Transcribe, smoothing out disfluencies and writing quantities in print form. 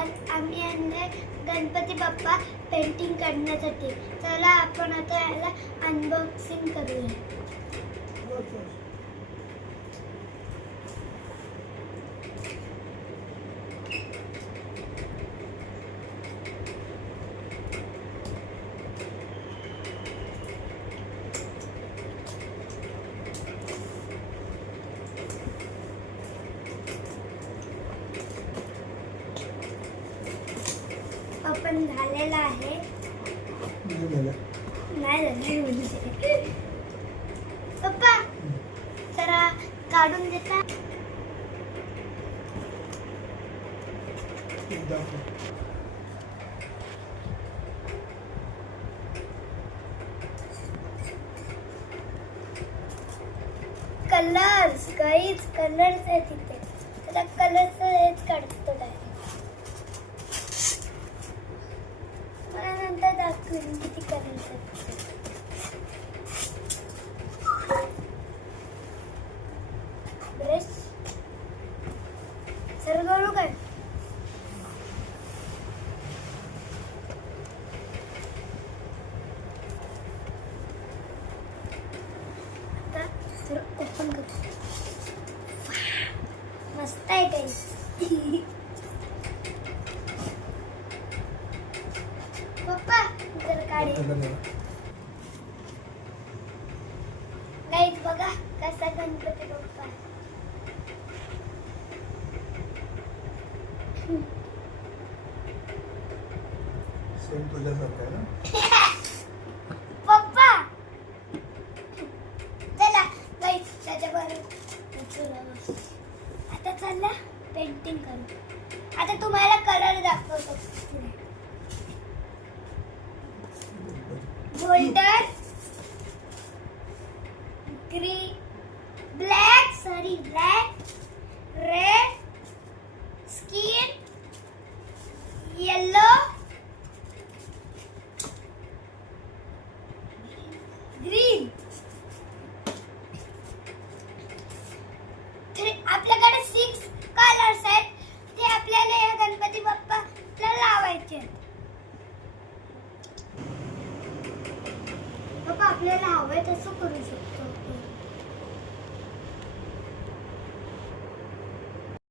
आज आम्ही आणले गणपती बाप्पा पेंटिंग करण्यासाठी. चला आपण आता याला अनबॉक्सिंग करूया. आपण झालेला आहे. नाही झालं म्हणजे पप्पा जरा काढून देता. कलर्स गाईज कलर्स आहे तिथे. त्याला कलर्स हेच काढतो डायरेक्ट. मला नंतर दाखवेन किती कलर्स आहेत. ब्रश सरगळू काय आता जर ओपन करतो. मस्त आहे काही. पप्पा जर काढे गाईज बघा कसा गणपती बाप्पा. सेम तुझ्यासारखं आहे ना. पप्पा चला गाईज त्याच्याबरोबर आता चला पेंटिंग करू. आता तुम्हाला कलर दाखवतो. Golden green black red skin yellow green. आपल्याकडे 6 कलर्स आहेत. ते आपल्याला या गणपती बाप्पाला लावायचे. पप्पा आपल्याला हवंय तसं करू शकतो.